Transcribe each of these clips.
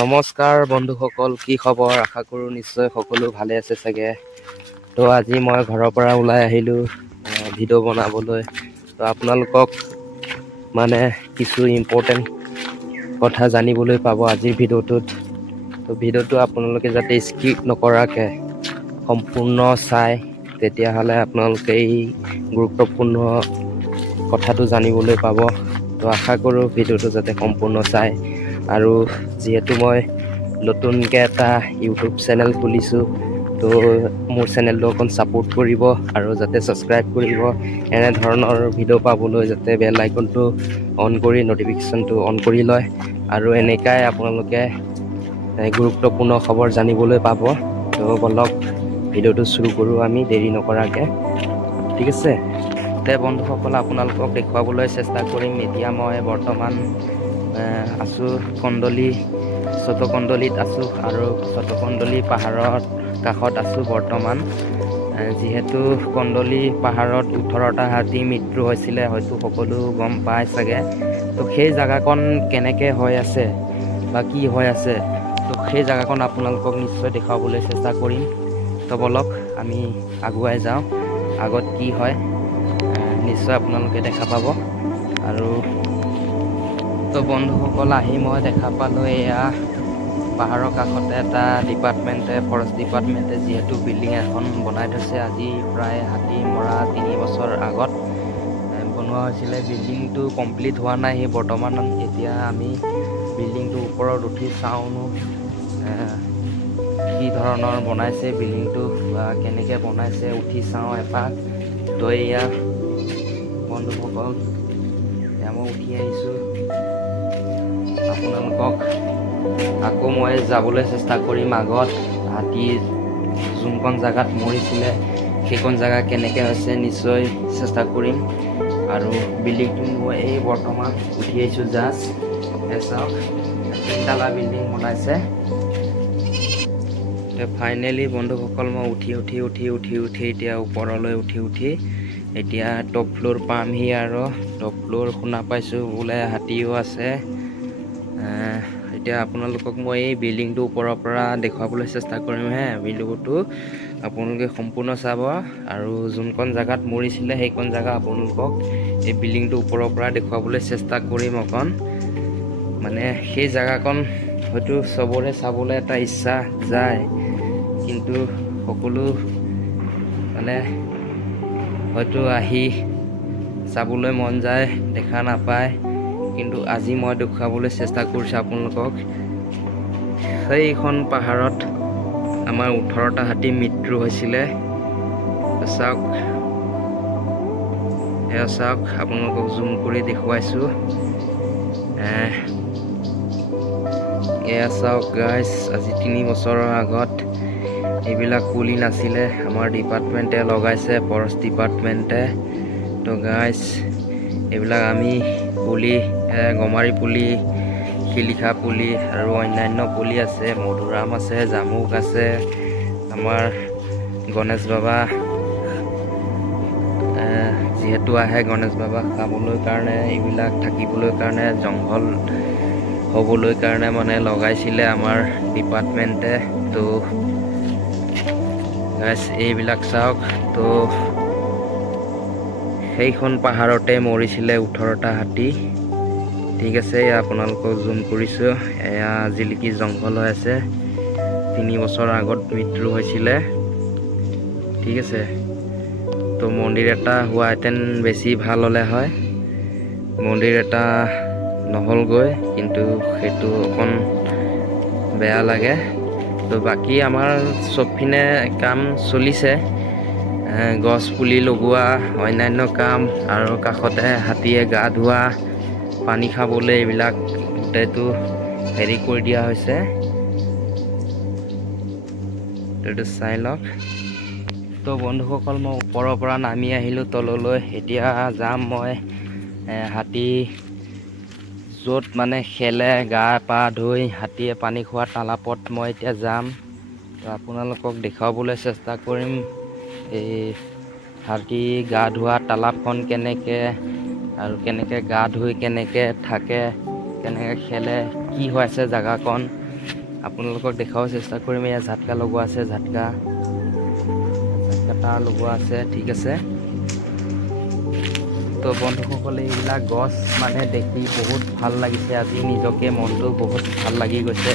নমস্কাৰ বন্ধুসকল, কি খবৰ? আশা কৰোঁ নিশ্চয় সকলো ভালে আছে চাগে। তো আজি মই ঘৰৰ পৰা ওলাই আহিলোঁ ভিডিঅ' বনাবলৈ। তো আপোনালোকক মানে কিছু ইম্পৰ্টেণ্ট কথা জানিবলৈ পাব আজিৰ ভিডিঅ'টোত। তো ভিডিঅ'টো আপোনালোকে যাতে স্কিপ নকৰাকৈ সম্পূৰ্ণ চায়, তেতিয়াহ'লে আপোনালোকে এই গুৰুত্বপূৰ্ণ কথাটো জানিবলৈ পাব। তো আশা কৰোঁ ভিডিঅ'টো যাতে সম্পূৰ্ণ চায়। আৰু যিহেতু মই নতুনকৈ এটা ইউটিউব চেনেল খুলিছোঁ, তো মোৰ চেনেলটো অকণ ছাপোৰ্ট কৰিব আৰু যাতে ছাবস্ক্ৰাইব কৰিব। এনেধৰণৰ ভিডিঅ' পাবলৈ যাতে বেল আইকনটো অন কৰি ন'টিফিকেশ্যনটো অন কৰি লয়। আৰু এনেকাই আপোনালোকে গুৰুত্বপূৰ্ণ খবৰ জানিবলৈ পাব। তো বলক ভিডিঅ'টো চুৰু কৰোঁ আমি দেৰি নকৰাকৈ, ঠিক আছে। বন্ধুসকল, আপোনালোকক দেখুৱাবলৈ চেষ্টা কৰিম। এতিয়া মই বৰ্তমান আছোঁ চতকন্দলিত আছোঁ আৰু চতকন্দলি পাহাৰৰ কাষত আছোঁ বৰ্তমান। যিহেতু কন্দলি পাহাৰত 18টা হাতীৰ মৃত্যু হৈছিলে, হয়তো সকলো গম পায় চাগে। তো সেই জেগাকণ কেনেকৈ হৈ আছে বা কি হৈ আছে, তো সেই জেগাকণ আপোনালোকক নিশ্চয় দেখুৱাবলৈ চেষ্টা কৰিম। তো বলক আমি আগুৱাই যাওঁ। আগত কি হয় নিশ্চয় আপোনালোকে দেখা পাব। আৰু তো বন্ধুসকল, আহি মই দেখা পালোঁ এয়া পাহাৰৰ কাষতে এটা ফৰেষ্ট ডিপাৰ্টমেণ্টে যিহেতু বিল্ডিং এখন বনাই থৈছে। আজি প্ৰায় হাতী মৰা 3 বছৰ আগত বনোৱা হৈছিলে। বিল্ডিংটো কমপ্লিট হোৱা নাই সেই বৰ্তমান। এতিয়া আমি বিল্ডিংটোৰ ওপৰত উঠি চাওঁনো কি ধৰণৰ বনাইছে বিল্ডিংটো বা কেনেকৈ বনাইছে, উঠি চাওঁ এপাক। তো এয়া বন্ধুসকল, এতিয়া মই উঠি আহিছোঁ। আপোনালোকক আকৌ মই যাবলৈ চেষ্টা কৰিম আগত। হাতী যোনখন জেগাত মৰিছিলে সেইখন জেগা কেনেকৈ হৈছে নিশ্চয় চেষ্টা কৰিম। আৰু বিল্ডিংটো মই এই বৰ্তমান উঠি আহিছোঁ জাষ্ট। চাওক, 3 তালা বিল্ডিং বনাইছে। ফাইনেলি বন্ধুসকল, মই উঠি এতিয়া ওপৰলৈ উঠি এতিয়া টপ ফ্ল'ৰ পামহি। আৰু টপ ফ্ল'ৰ শুনা পাইছোঁ বোলে হাতীও আছে। এতিয়া আপোনালোকক মই এই বিল্ডিংটোৰ ওপৰৰ পৰা দেখুৱাবলৈ চেষ্টা কৰিম ভিডিঅ'টো আপোনালোকে সম্পূৰ্ণ চাব। আৰু যোনখন জেগাত মৰিছিলে সেইখন জেগা আপোনালোকক এই বিল্ডিংটোৰ ওপৰৰ পৰা দেখুৱাবলৈ চেষ্টা কৰিম অকণ। মানে সেই জেগাকণ হয়তো চবৰে চাবলৈ এটা ইচ্ছা যায়, কিন্তু সকলো মানে হয়তো আহি চাবলৈ মন যায়, দেখা নাপায়। কিন্তু আজি মই দেখুৱাবলৈ চেষ্টা কৰিছোঁ আপোনালোকক। সেইখন পাহাৰত আমাৰ 18টা হাতীৰ মৃত্যু হৈছিলে। চাওক, এয়া চাওক, আপোনালোকক জুম কৰি দেখুৱাইছোঁ। এয়া চাওক গাইজ, আজি 3 বছৰৰ আগত এইবিলাক পুলি নাছিলে, আমাৰ ডিপাৰ্টমেণ্টে লগাইছে, ফৰেষ্ট ডিপাৰ্টমেণ্টে। তো গাইজ, এইবিলাক আমি পুলি গমাৰি পুলি, শিলিখা পুলি আৰু অন্যান্য পুলি আছে, মধুৰাম আছে, জামুক আছে। আমাৰ গণেশ বাবা যিহেতু আহে, গণেশ বাবা খাবলৈ কাৰণে, এইবিলাক থাকিবলৈ কাৰণে, জংঘল হ'বলৈ কাৰণে মানে লগাইছিলে আমাৰ ডিপাৰ্টমেণ্টে। তো গাইজ এইবিলাক চাওক। তো সেইখন পাহাৰতে মৰিছিলে 18টা হাতী, ঠিক আছে। আপোনালোকক জুম কৰিছোঁ। এয়া জিলিকি জংঘল হৈ আছে, 3 বছৰ আগত মৃত্যু হৈছিলে, ঠিক আছে। তো মন্দিৰ এটা হোৱাহেঁতেন বেছি ভাল হ'লে হয়। মন্দিৰ এটা নহ'লগৈ, কিন্তু সেইটো অকণ বেয়া লাগে। তো বাকী আমাৰ চবপিনে কাম চলিছে, গছ পুলি লগোৱা, অন্যান্য কাম, আৰু কাষতে হাতীয়ে গা ধোৱা, পানী খাবলৈ, এইবিলাক গোটেইটো হেৰি কৰি দিয়া হৈছে। এইটো চাই লওক। তো বন্ধুসকল, মই ওপৰৰ পৰা নামি আহিলোঁ তললৈ। এতিয়া যাম মই হাতী য'ত মানে খেলে, গা পা ধুই হাতীয়ে পানী খোৱা তালাপত মই এতিয়া যাম। তো আপোনালোকক দেখুৱাবলৈ চেষ্টা কৰিম এই হাতী গা ধোৱা তালাপখন কেনেকৈ, আৰু কেনেকৈ গা ধুই কেনেকৈ থাকে, কেনেকৈ খেলে, কি হৈ আছে জেগাকণ। আপোনালোকক দেখাব চেষ্টা কৰিম। এয়া ঝাটকা লগোৱা আছে, ঝাটকা তাঁৰ লগোৱা আছে, ঠিক আছে। তো বন্ধুসকলে এইবিলাক গছ মানে দেখি বহুত ভাল লাগিছে। আজি নিজকে মনটো বহুত ভাল লাগি গৈছে।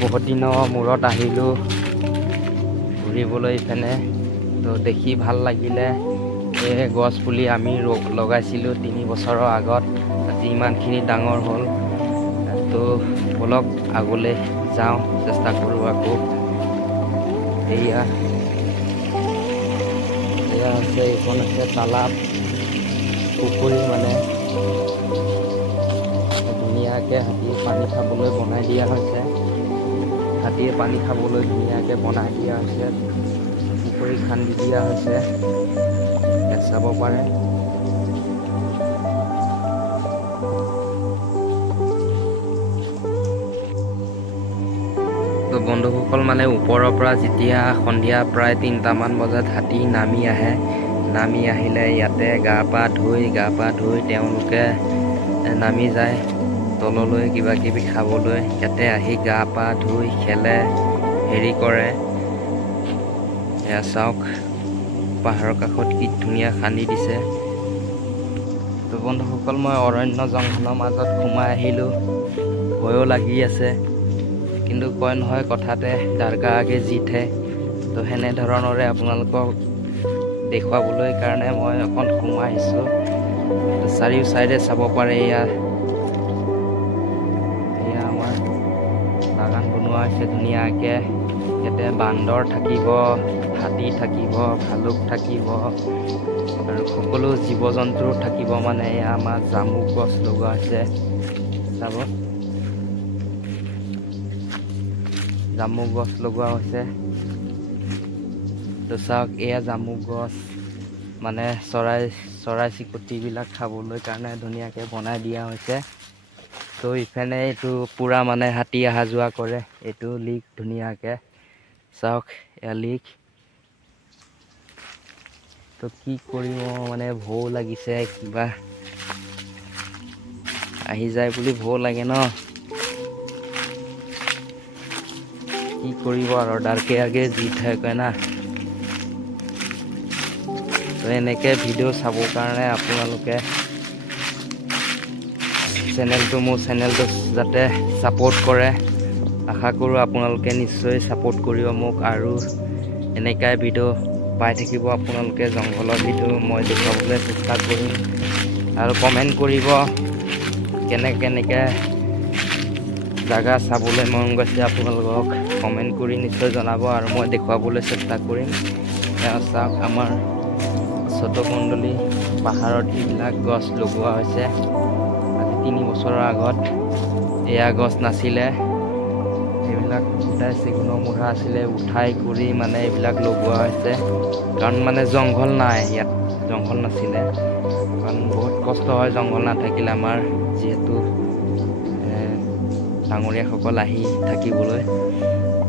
বহুত দিনৰ মূৰত আহিলোঁ ঘূৰিবলৈ ইফালে, তো দেখি ভাল লাগিলে। এই গছ পুলি আমি লগাইছিলোঁ 3 বছৰৰ আগত, আজি ইমানখিনি ডাঙৰ হ'ল। তো বলক আগলৈ যাওঁ, চেষ্টা কৰোঁ আকৌ। এয়া আছে, এইখন আছে তালাব, পুখুৰী মানে ধুনীয়াকৈ হাতীয়ে পানী খাবলৈ বনাই দিয়া হৈছে। হাতীয়ে পানী খাবলৈ ধুনীয়াকৈ বনাই দিয়া হৈছে। পুখুৰী খান্দি দিয়া হৈছে, ইয়াত চাব পাৰে। তো বন্ধুসকল মানে ওপৰৰ পৰা যেতিয়া সন্ধিয়া প্ৰায় 3টামান বজাত হাতী নামি আহে, নামি আহিলে ইয়াতে গা পা ধুই তেওঁলোকে নামি যায় তললৈ কিবা কিবি খাবলৈ। ইয়াতে আহি গা পা ধুই খেলে, হেৰি কৰে। এয়া চাওক, পাহাৰৰ কাষত কি ধুনীয়া খান্দি দিছে। তো বন্ধুসকল মই অৰণ্য জংঘলৰ মাজত সোমাই আহিলোঁ, ভয়ো লাগি আছে। কিন্তু কয় নহয় কথাতে, ডাৰকা আগে জিত হে। তো সেনেধৰণৰে আপোনালোকক দেখুৱাবলৈ কাৰণে মই অকণ সোমাই আহিছোঁ। চাৰিও চাইডে চাব পাৰে, এয়া আমাৰ বাগান বনোৱা হৈছে ধুনীয়াকৈ। ইয়াতে বান্দৰ থাকিব, হাতী থাকিব, ভালুক থাকিব আৰু সকলো জীৱ জন্তু থাকিব। মানে এয়া আমাৰ জামুক গছ লগোৱা হৈছে, চাব, জামুক গছ লগোৱা হৈছে। তো চাওক, এয়া জামুক গছ মানে চৰাই চিৰিকটিবিলাক খাবলৈ কাৰণে ধুনীয়াকৈ বনাই দিয়া হৈছে। তো ইফালে এইটো পূৰা মানে হাতী অহা যোৱা কৰে। এইটো লিক ধুনীয়াকৈ চাওক, এয়া লিক। তো কি কৰিব মানে ভয়ো লাগিছে, কিবা আহি যায় বুলি ভয় লাগে ন। কি কৰিব আৰু, ডাৰকে আগে জিত হে কয় না। তো এনেকৈ ভিডিঅ' চাবৰ কাৰণে আপোনালোকে মোৰ চেনেলটো যাতে ছাপোৰ্ট কৰে। আশা কৰোঁ আপোনালোকে নিশ্চয় ছাপোৰ্ট কৰিব মোক, আৰু এনেকুৱাই ভিডিঅ' পাই থাকিব আপোনালোকে। জংঘলৰ ভিডিঅ' মই দেখুৱাবলৈ চেষ্টা কৰিম, আৰু কমেণ্ট কৰিব কেনেকৈ জাগা চাবলৈ মন গৈছে আপোনালোকক। কমেণ্ট কৰি নিশ্চয় জনাব, আৰু মই দেখুৱাবলৈ চেষ্টা কৰিম। চাওক, আমাৰ চটকমণ্ডলী পাহাৰত এইবিলাক গছ লগোৱা হৈছে। আজি 3 বছৰৰ আগত এয়া গছ নাছিলে, এইবিলাক উঠাই চেগুনৰ মুঢ়া আছিলে, উঠাই কৰি মানে এইবিলাক লগোৱা হৈছে। কাৰণ মানে জংঘল নাই ইয়াত, জংঘল নাছিলে। কাৰণ বহুত কষ্ট হয় জংঘল নাথাকিলে আমাৰ, যিহেতু ডাঙৰীয়াসকল আহি থাকিবলৈ।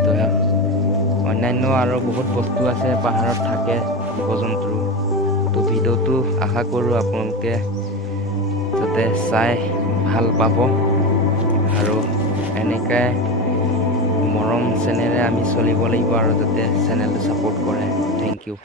তো অন্যান্য আৰু বহুত বস্তু আছে পাহাৰত থাকে, জীৱ জন্তু। তো ভিডিঅ'টো আশা কৰোঁ আপোনালোকে যাতে চাই ভাল পাব, আৰু এনেকৈ মৰম চেনেৰে আমি চলিব লাগিব, আৰু যাতে চেনেলটো ছাপোৰ্ট কৰে। Thank U.